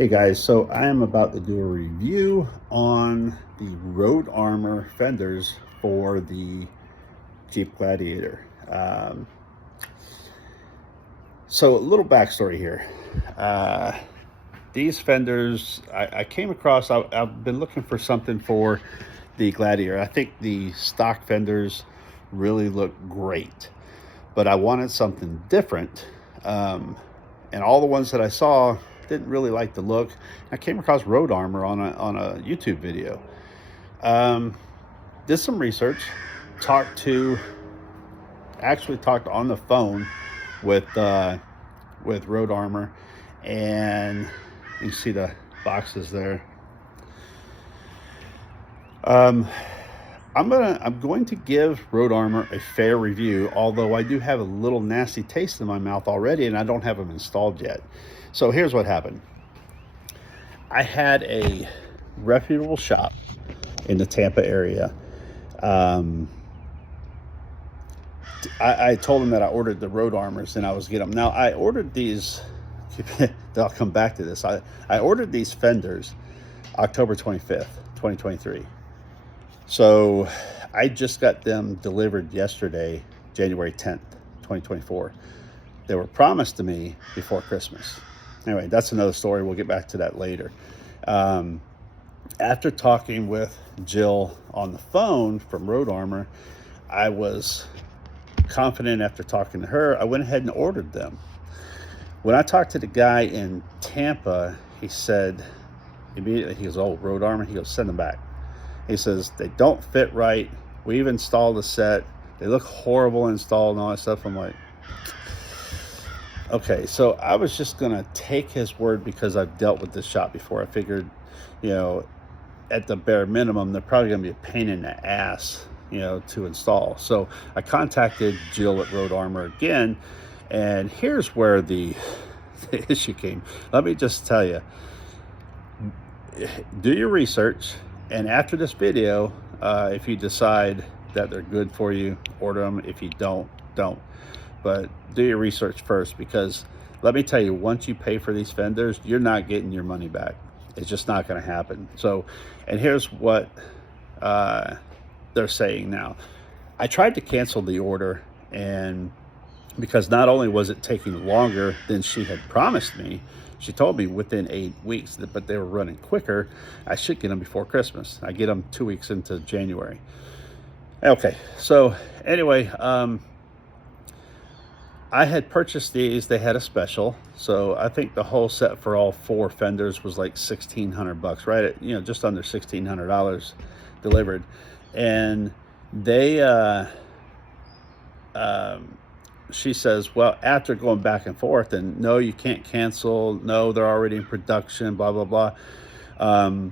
Hey guys, so I am about to do a review on the Road Armor fenders for the Jeep Gladiator. So a little backstory here. These fenders, I came across, I've been looking for something for the Gladiator. I think the stock fenders really look great, but I wanted something different. And all the ones that I saw didn't really like the look. I came across Road Armor on a YouTube video. Did some research, actually talked on the phone with Road Armor, and you see the boxes there. I'm going to give Road Armor a fair review, although I do have a little nasty taste in my mouth already, and I don't have them installed yet. So here's what happened. I had a reputable shop in the Tampa area. I told them that I ordered the Road Armors and I was getting them. Now I ordered these, I'll come back to this. I ordered these fenders October 25th, 2023. So I just got them delivered yesterday, January 10th, 2024. They were promised to me before Christmas. Anyway, that's another story. We'll get back to that later. After talking with Jill on the phone from Road Armor, I was confident after talking to her. I went ahead and ordered them. When I talked to the guy in Tampa, he said immediately, he goes, "Oh, Road Armor," he goes, "Send them back." He says, "They don't fit right. We've installed the set. They look horrible installed and all that stuff." I'm like, okay, so I was just going to take his word because I've dealt with this shop before. I figured, at the bare minimum, they're probably going to be a pain in the ass, to install. So I contacted Jill at Road Armor again, and here's where the issue came. Let me just tell you, do your research, and after this video, if you decide that they're good for you, order them. If you don't. But do your research first, because let me tell you, once you pay for these fenders, you're not getting your money back. It's just not going to happen. So, and here's what they're saying now. I tried to cancel the order, and because not only was it taking longer than she had promised me, she told me within 8 weeks, but they were running quicker. I should get them before Christmas. I get them 2 weeks into January. Okay, so anyway, I had purchased these. They had a special, so I think the whole set for all 4 fenders was like $1,600, right at just under $1,600 delivered. And they she says, well, after going back and forth, and no, you can't cancel, no, they're already in production, blah blah blah.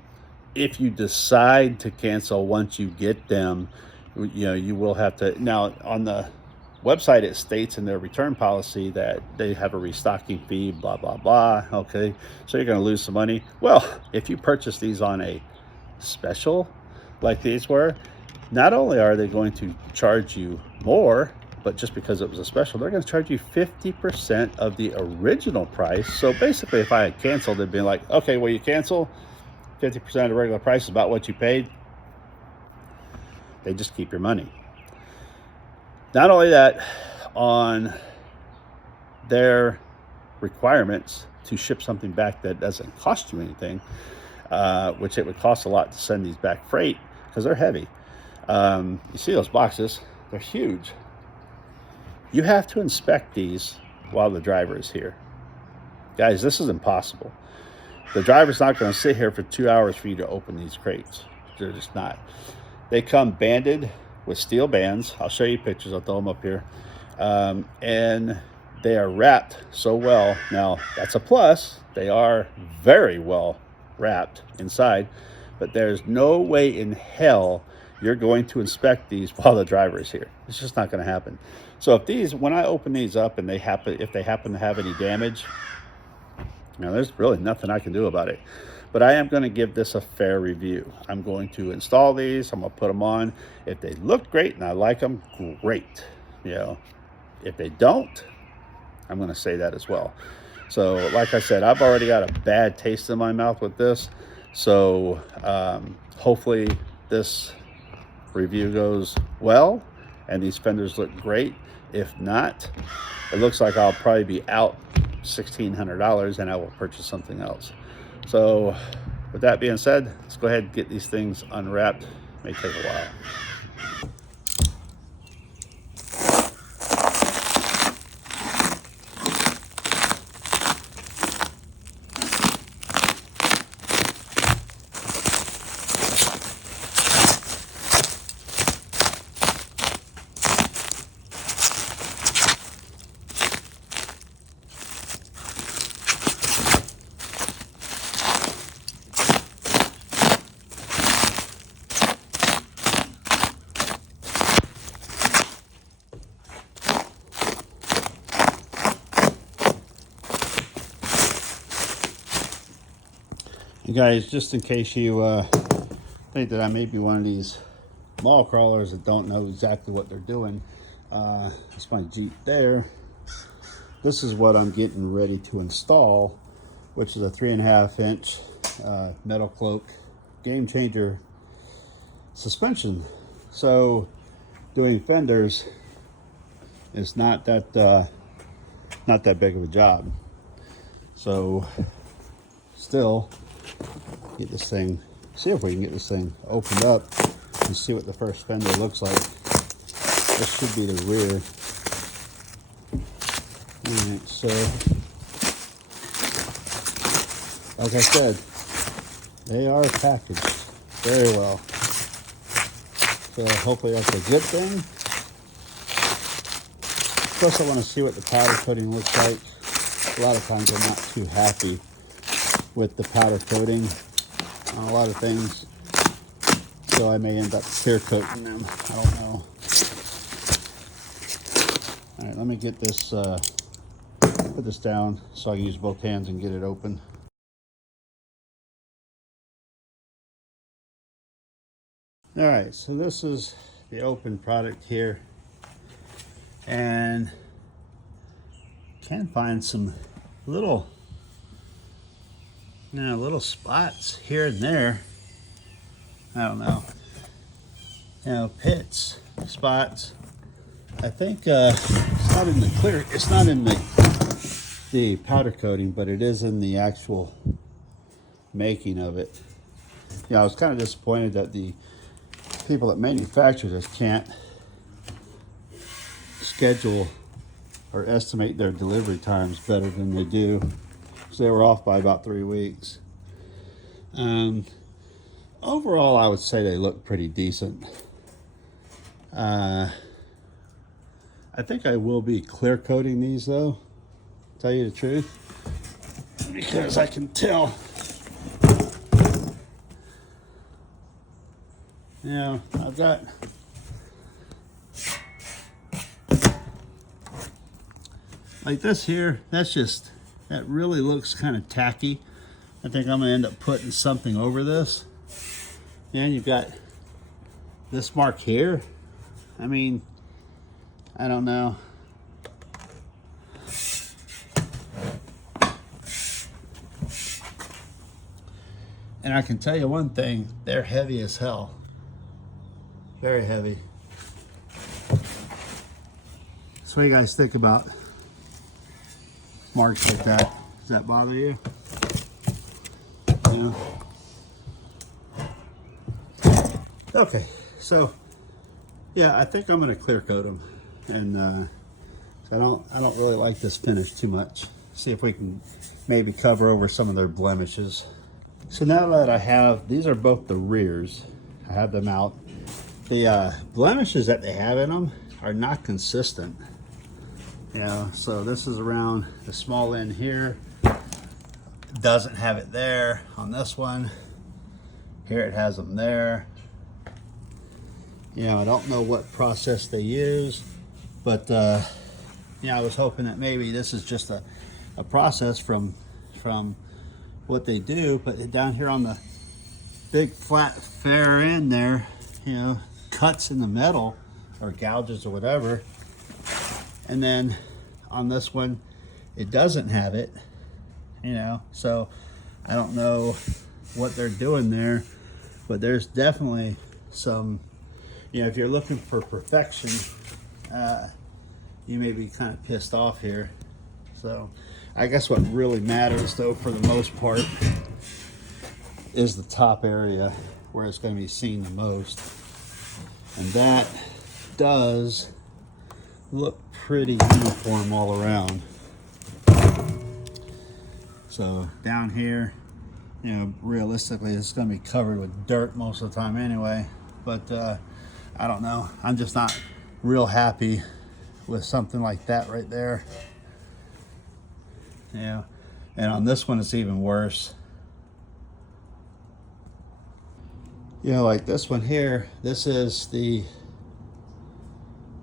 If you decide to cancel once you get them, you will have to. Now on the website, it states in their return policy that they have a restocking fee, blah blah blah. Okay, so you're going to lose some money. Well, if you purchase these on a special like these were, not only are they going to charge you more, but just because it was a special, they're going to charge you 50% of the original price. So basically, if I had canceled, they'd be like, okay, well, you cancel 50% of the regular price is about what you paid. They just keep your money. Not only that, on their requirements to ship something back that doesn't cost you anything, which it would cost a lot to send these back freight because they're heavy. You see those boxes, they're huge. You have to inspect these while the driver is here. Guys, this is impossible. The driver's not going to sit here for 2 hours for you to open these crates. They're just not. They come banded with steel bands. I'll show you pictures. I'll throw them up here. And they are wrapped so well. Now, that's a plus. They are very well wrapped inside. But there's no way in hell you're going to inspect these while the driver is here. It's just not going to happen. So when I open these up and if they happen to have any damage, there's really nothing I can do about it. But I am going to give this a fair review. I'm going to install these. I'm going to put them on. If they look great and I like them, great. If they don't, I'm going to say that as well. So like I said, I've already got a bad taste in my mouth with this. So hopefully this review goes well and these fenders look great. If not, it looks like I'll probably be out $1,600 and I will purchase something else. So with that being said, let's go ahead and get these things unwrapped. It may take a while. You guys, just in case you think that I may be one of these mall crawlers that don't know exactly what they're doing, that's my Jeep there. This is what I'm getting ready to install, which is a 3.5-inch metal cloak game changer suspension. So doing fenders is not that big of a job. So still get this thing, see if we can get this thing opened up and see what the first fender looks like. This should be the rear. Alright, so like I said, they are packaged very well. So hopefully that's a good thing. Plus I want to see what the powder coating looks like. A lot of times I'm not too happy with the powder coating on a lot of things, so I may end up clear coating them. I don't know. All right, let me get this put this down so I can use both hands and get it open. All right, so this is the open product here, and can find some little spots here and there. I don't know. Pits, spots. I think it's not in the clear. It's not in the powder coating, but it is in the actual making of it. I was kind of disappointed that the people that manufacture this can't schedule or estimate their delivery times better than they do. So they were off by about 3 weeks. Overall, I would say they look pretty decent. I think I will be clear coating these though, tell you the truth, because I can tell, I've got like this here, that really looks kind of tacky. I think I'm gonna end up putting something over this. And you've got this mark here. I mean, I don't know. And I can tell you one thing, they're heavy as hell. Very heavy. So what do you guys think about marks like that? Does that bother you? Yeah. Okay, so yeah, I think I'm gonna clear coat them, and so I don't really like this finish too much. See if we can maybe cover over some of their blemishes. So now that I have, these are both the rears, I have them out. The blemishes that they have in them are not consistent. So this is around the small end here. Doesn't have it there on this one. Here it has them there. I don't know what process they use, but I was hoping that maybe this is just a process from what they do. But down here on the big flat fair end there, cuts in the metal or gouges or whatever. And then on this one, it doesn't have it. you know, so I don't know what they're doing there, but there's definitely some, you know, if you're looking for perfection, you may be kind of pissed off here. So I guess what really matters, though, for the most part, is the top area where it's going to be seen the most. And that does look pretty uniform all around. So down here, you know, realistically, it's going to be covered with dirt most of the time anyway. But I don't know. I'm just not real happy with something like that right there. Yeah, and on this one, it's even worse. You know, like this one here, this is the,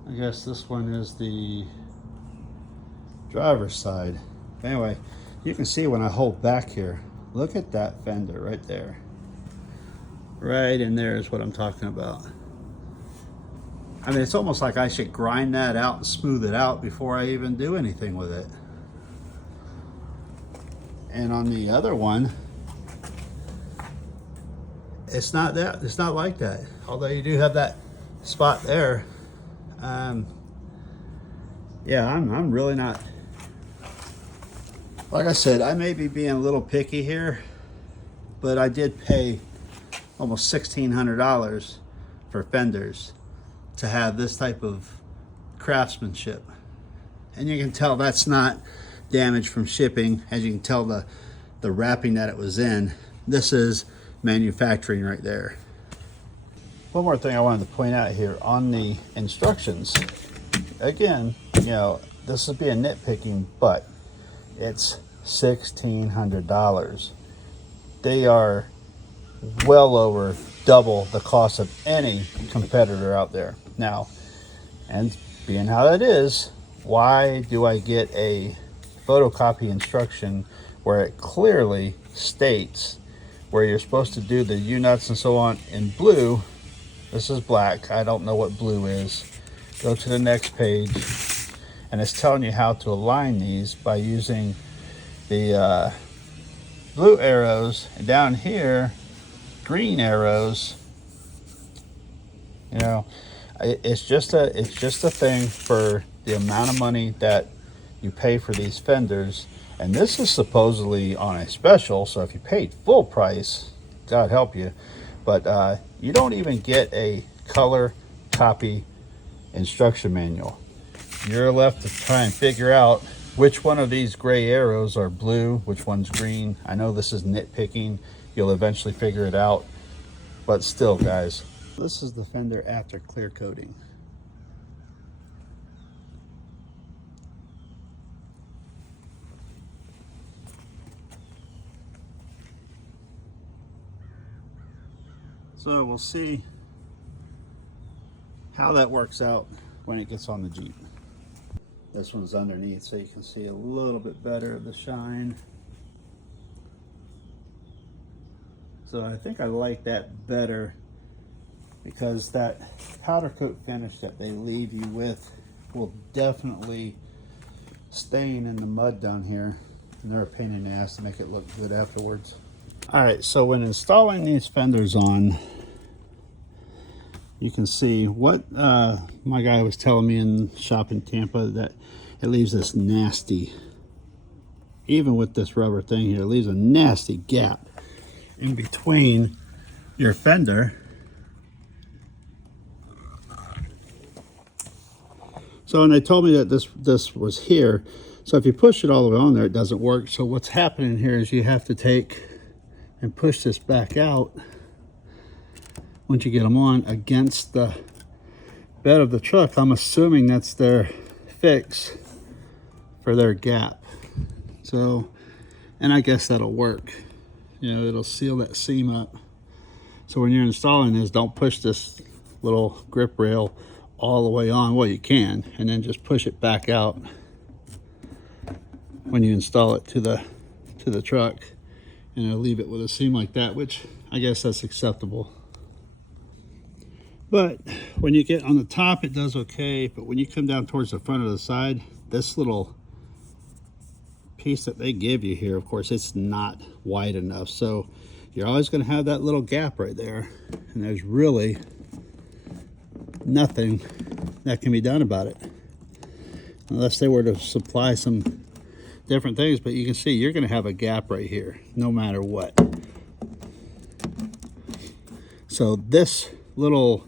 I guess this one is the driver's side. Anyway, you can see when I hold back here, look at that fender right there. Right in there is what I'm talking about. I mean, it's almost like I should grind that out and smooth it out before I even do anything with it. And on the other one, it's not like that. Although you do have that spot there. Yeah, I'm really not. Like I said, I may be being a little picky here, but I did pay almost $1,600 for fenders to have this type of craftsmanship. And you can tell that's not damage from shipping. As you can tell, the wrapping that it was in, this is manufacturing right there. One more thing I wanted to point out here on the instructions. Again, you know, this is being nitpicking, but it's $1,600. They are well over double the cost of any competitor out there. Now, and being how that is, why do I get a photocopy instruction where it clearly states where you're supposed to do the U-nuts and so on in blue? This is black. I don't know what blue is. Go to the next page, and it's telling you how to align these by using the blue arrows, and down here, green arrows. You know, it's just a thing for the amount of money that you pay for these fenders. And this is supposedly on a special, so if you paid full price, God help you. But you don't even get a color copy instruction manual. You're left to try and figure out which one of these gray arrows are blue, which one's green. I know this is nitpicking. You'll eventually figure it out. But still, guys, this is the fender after clear coating. So we'll see how that works out when it gets on the Jeep. This one's underneath, so you can see a little bit better of the shine. So I think I like that better, because that powder coat finish that they leave you with will definitely stain in the mud down here, and they're a pain in the ass to make it look good afterwards. All right, so when installing these fenders on, you can see what my guy was telling me in the shop in Tampa, that it leaves this nasty, even with this rubber thing here, it leaves a nasty gap in between your fender. So, and they told me that this was here. So if you push it all the way on there, it doesn't work. So what's happening here is you have to take and push this back out once you get them on against the bed of the truck. I'm assuming that's their fix for their gap. So, and I guess that'll work. You know, it'll seal that seam up. So when you're installing this, don't push this little grip rail all the way on. Well, you can, and then just push it back out when you install it to the truck. You know, leave it with a seam like that, which I guess that's acceptable. But when you get on the top, it does okay. But when you come down towards the front of the side, this little piece that they give you here, of course, it's not wide enough. So you're always going to have that little gap right there. And there's really nothing that can be done about it. Unless they were to supply some different things. But you can see you're going to have a gap right here, no matter what. So this little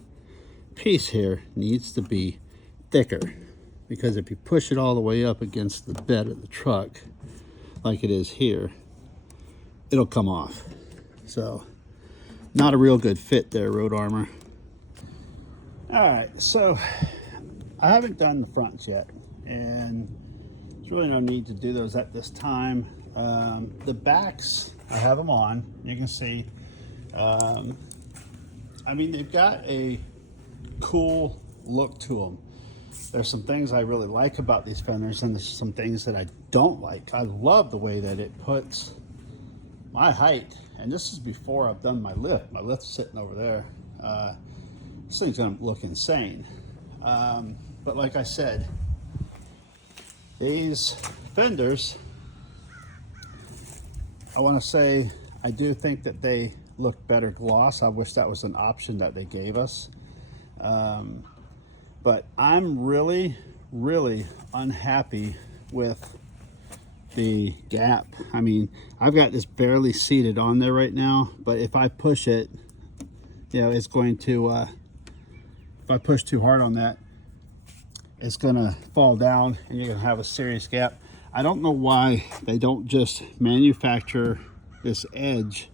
piece here needs to be thicker, because if you push it all the way up against the bed of the truck like it is here, it'll come off. So not a real good fit there, Road Armor. All right, so I haven't done the fronts yet, and there's really no need to do those at this time. The backs, I have them on. You can see, I mean, they've got a cool look to them. There's some things I really like about these fenders, and there's some things that I don't like. I love the way that it puts my height, and this is before I've done my lift. My lift's sitting over there. This thing's gonna look insane. But like I said, these fenders, I wanna say, I do think that they look better gloss. I wish that was an option that they gave us. But I'm really unhappy with the gap. I mean, I've got this barely seated on there right now, but if I push it, you know, it's going to, if I push too hard on that, it's gonna fall down and you're gonna have a serious gap. I don't know why they don't just manufacture this edge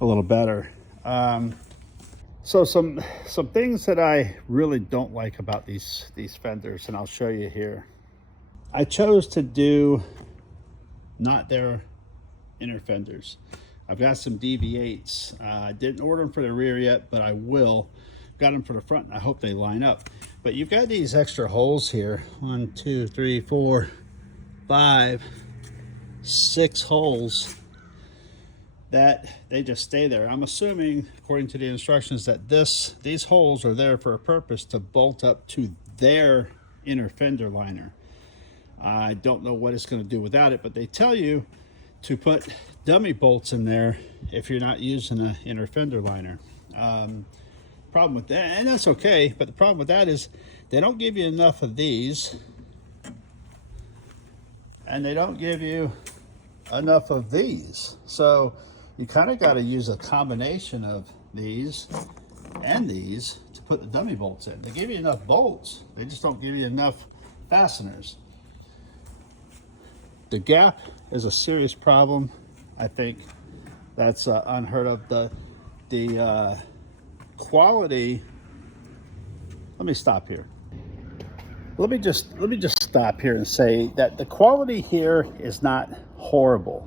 a little better. So some things that I really don't like about these fenders, and I'll show you here. I chose to do not their inner fenders. I've got some DV8s. I didn't order them for the rear yet, but I will. Got them for the front, and I hope they line up. But you've got these extra holes here. 1, 2, 3, 4, 5, 6 holes that they just stay there. I'm assuming, according to the instructions, that these holes are there for a purpose, to bolt up to their inner fender liner. I don't know what it's going to do without it, but they tell you to put dummy bolts in there if you're not using an inner fender liner. Problem with that, and that's okay, but the problem with that is they don't give you enough of these, and they don't give you enough of these. So you kind of got to use a combination of these and these to put the dummy bolts in. They give you enough bolts, they just don't give you enough fasteners. The gap is a serious problem. I think that's unheard of. The quality. Let me stop here. Let me just stop here and say that the quality here is not horrible.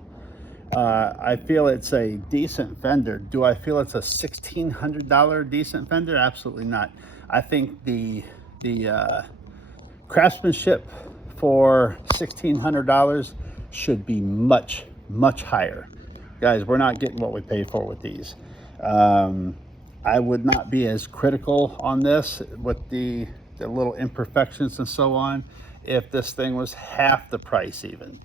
I feel it's a decent fender. Do I feel it's a $1,600 decent fender? Absolutely not. I think the craftsmanship for $1,600 should be much higher. Guys, we're not getting what we pay for with these. I would not be as critical on this with the little imperfections and so on if this thing was half the price even.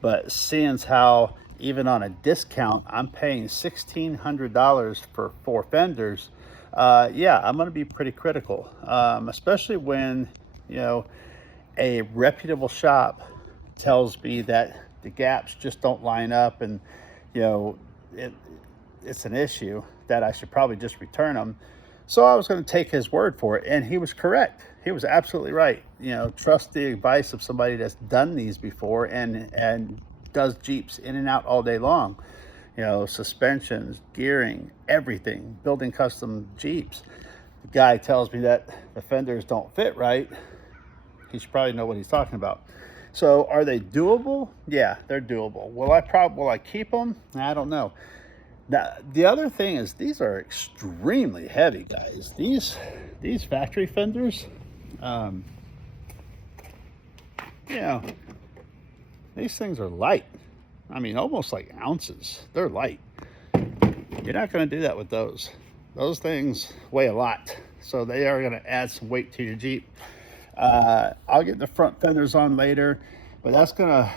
But seeing how even on a discount I'm paying $1,600 for 4 fenders, yeah, I'm going to be pretty critical, especially when, you know, a reputable shop tells me that the gaps just don't line up, and you know it's an issue that I should probably just return them. So I was going to take his word for it, and he was correct. He was absolutely right. You know, trust the advice of somebody that's done these before and does Jeeps in and out all day long. You know, suspensions, gearing, everything, building custom Jeeps. The guy tells me that the fenders don't fit right. He should probably know what he's talking about. So are they doable? Yeah, they're doable. Will I keep them? I don't know. Now, the other thing is these are extremely heavy, guys. These factory fenders, you know, these things are light. I mean, almost like ounces. They're light. You're not going to do that with those. Those things weigh a lot, so they are going to add some weight to your Jeep. I'll get the front fenders on later, but that's going to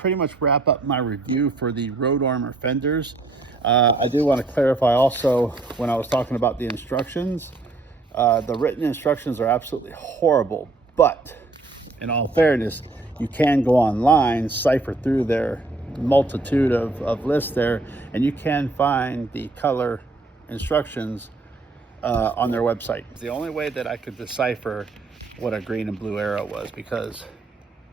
pretty much wrap up my review for the Road Armor fenders. I do want to clarify also, when I was talking about the instructions, the written instructions are absolutely horrible, but in all fairness, you can go online, cipher through their multitude of lists there, and you can find the color instructions on their website. It's the only way that I could decipher what a green and blue arrow was, because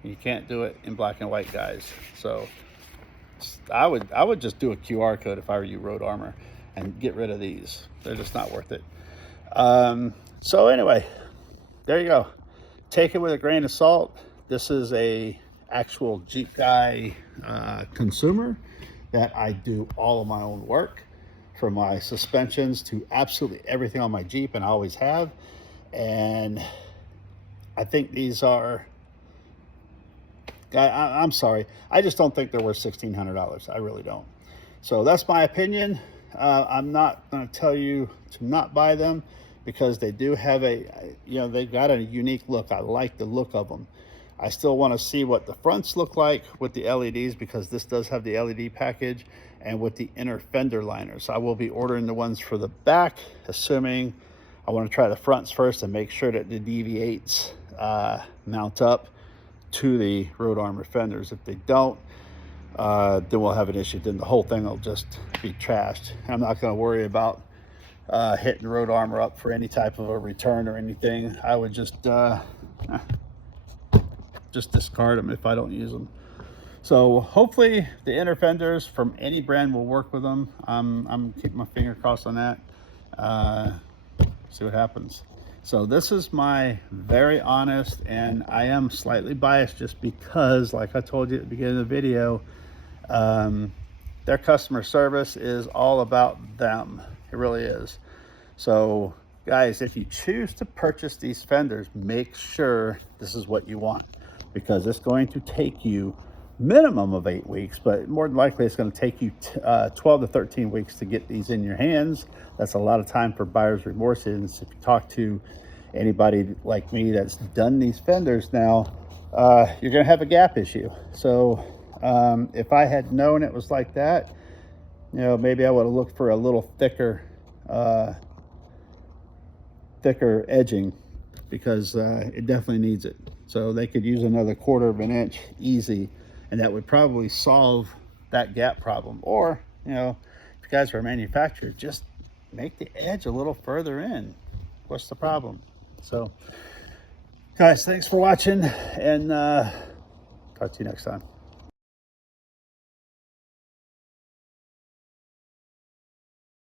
you can't do it in black and white, guys. So I would just do a QR code if I were you, Road Armor, and get rid of these. They're just not worth it. So anyway, there you go. Take it with a grain of salt. This is a actual Jeep guy consumer that I do all of my own work, from my suspensions to absolutely everything on my Jeep, and I always have. And I think these are, I'm sorry, I just don't think they're worth $1,600. I really don't. So that's my opinion. I'm not going to tell you to not buy them, because they do have they've got a unique look. I like the look of them. I still want to see what the fronts look like with the LEDs, because this does have the LED package, and with the inner fender liners. I will be ordering the ones for the back, assuming I want to try the fronts first and make sure that the DV8s mount up to the Road Armor fenders. If they don't, then we'll have an issue. Then the whole thing will just be trashed. I'm not going to worry about hitting Road Armor up for any type of a return or anything. I would just discard them if I don't use them. So hopefully the inner fenders from any brand will work with them. I'm keeping my finger crossed on that. See what happens. So this is my very honest, and I am slightly biased just because, like I told you at the beginning of the video, their customer service is all about them. It really is. So guys, if you choose to purchase these fenders, make sure this is what you want, because it's going to take you minimum of 8 weeks, but more than likely it's going to take you 12 to 13 weeks to get these in your hands. That's a lot of time for buyer's remorse. And if you talk to anybody like me that's done these fenders now, you're going to have a gap issue. So if I had known it was like that, maybe I would have looked for a little thicker edging, because it definitely needs it. So they could use another 1/4 of an inch easy, and that would probably solve that gap problem. Or, if you guys are a manufacturer, just make the edge a little further in. What's the problem? So guys, thanks for watching, and talk to you next time.